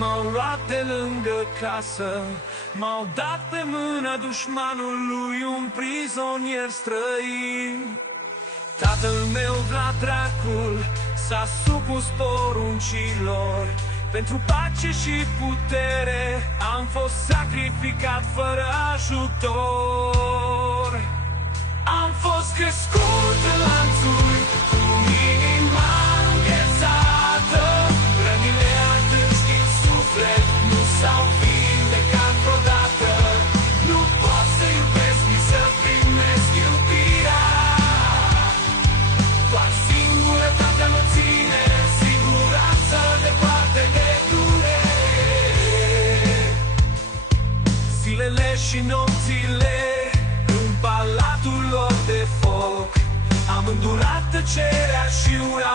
M-au luat de lângă casă, m-au dat pe mână dușmanului, un prizonier străin. Tatăl meu, Vlad Dracul, s-a supus poruncilor. Pentru pace și putere am fost sacrificat fără ajutor. Am fost crescut în lanțuri, cu inima înghețată. Rănile adânci din suflet nu s-au vindecat vreodată. Nu pot să iubesc nici să primesc iubirea. Doar singurătatea mă ține, siguranță departe de durere. Zilele și nopțile în palatul lor de foc am îndurat tăcerea și ura